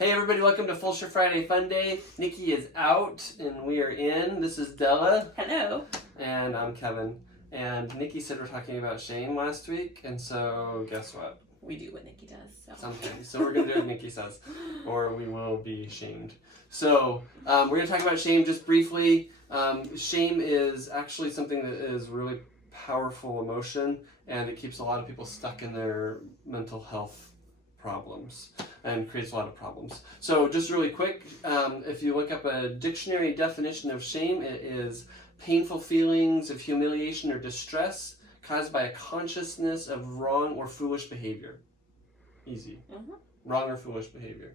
Hey everybody, welcome to Fulshear Friday Fun Day. Nikki is out and we are in. This is Della. Hello. And I'm Kevin. And Nikki said we're talking about shame last week, and so guess what? We do what Nikki does. So. Sometimes. So we're going to do what Nikki says, or we will be shamed. So we're going to talk about shame just briefly. Shame is actually something that is really powerful emotion, and it keeps a lot of people stuck in their mental health problems and creates a lot of problems. So just really quick, if you look up a dictionary definition of shame, it is painful feelings of humiliation or distress caused by a consciousness of wrong or foolish behavior. Easy. Mm-hmm. Wrong or foolish behavior.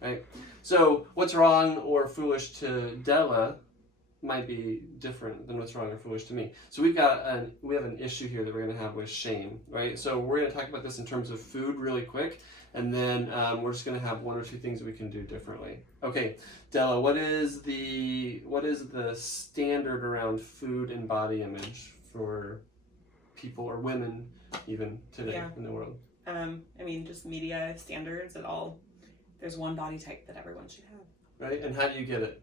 Right? So what's wrong or foolish to Della might be different than what's wrong or foolish to me. So we have an issue here that we're going to have with shame, right? So we're going to talk about this in terms of food really quick, and then we're just going to have one or two things that we can do differently. Okay, Della, what is the standard around food and body image for people or women even today in the world? Just media standards at all. There's one body type that everyone should have. Right, and how do you get it?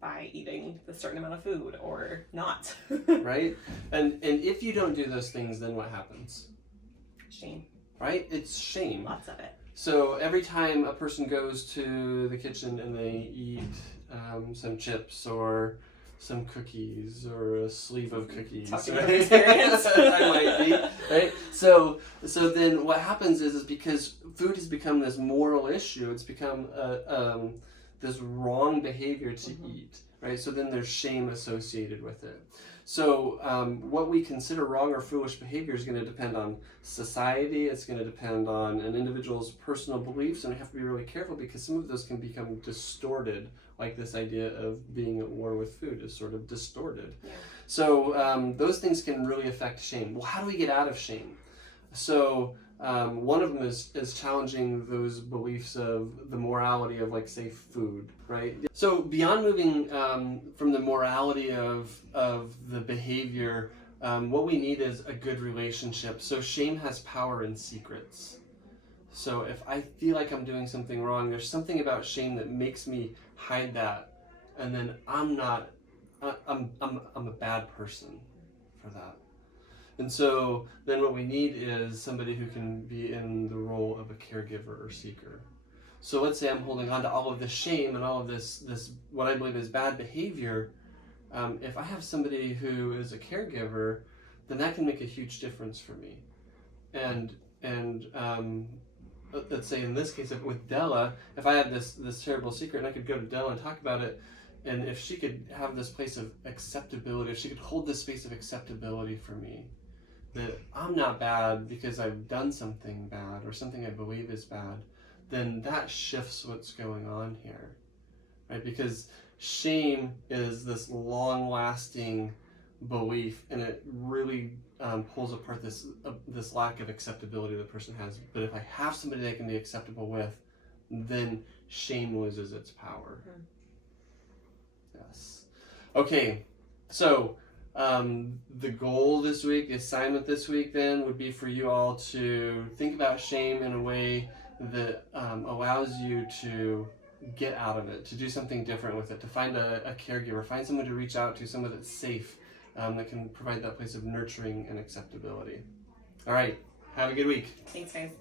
By eating a certain amount of food or not. Right? And if you don't do those things, then what happens? Shame. Right? It's shame. Lots of it. So every time a person goes to the kitchen and they eat some chips or some cookies or a sleeve of cookies, talking about experience. I might be, right? So then what happens is because food has become this moral issue, it's become this wrong behavior to eat, right? So then there's shame associated with it. So what we consider wrong or foolish behavior is going to depend on society. It's going to depend on an individual's personal beliefs, and we have to be really careful because some of those can become distorted, like this idea of being at war with food is sort of distorted. Yeah. So those things can really affect shame. Well, how do we get out of shame? So one of them is challenging those beliefs of the morality of, like, say, food, right? So beyond moving from the morality of the behavior, what we need is a good relationship. So shame has power in secrets. So if I feel like I'm doing something wrong, there's something about shame that makes me hide that, and then I'm a bad person for that. And so then what we need is somebody who can be in the role of a caregiver or seeker. So let's say I'm holding on to all of this shame and all of this what I believe is bad behavior. If I have somebody who is a caregiver, then that can make a huge difference for me. And let's say in this case with Della, if I had this terrible secret and I could go to Della and talk about it, and if she could have this place of acceptability, if she could hold this space of acceptability for me, that I'm not bad because I've done something bad or something I believe is bad, then that shifts what's going on here, right? Because shame is this long-lasting belief, and it really pulls apart this lack of acceptability the person has. But if I have somebody that I can be acceptable with, then shame loses its power. Mm-hmm. Yes. Okay, so the goal this week, the assignment this week then would be for you all to think about shame in a way that allows you to get out of it, to do something different with it, to find a caregiver, find someone to reach out to, someone that's safe, that can provide that place of nurturing and acceptability. All right, have a good week. Thanks, guys.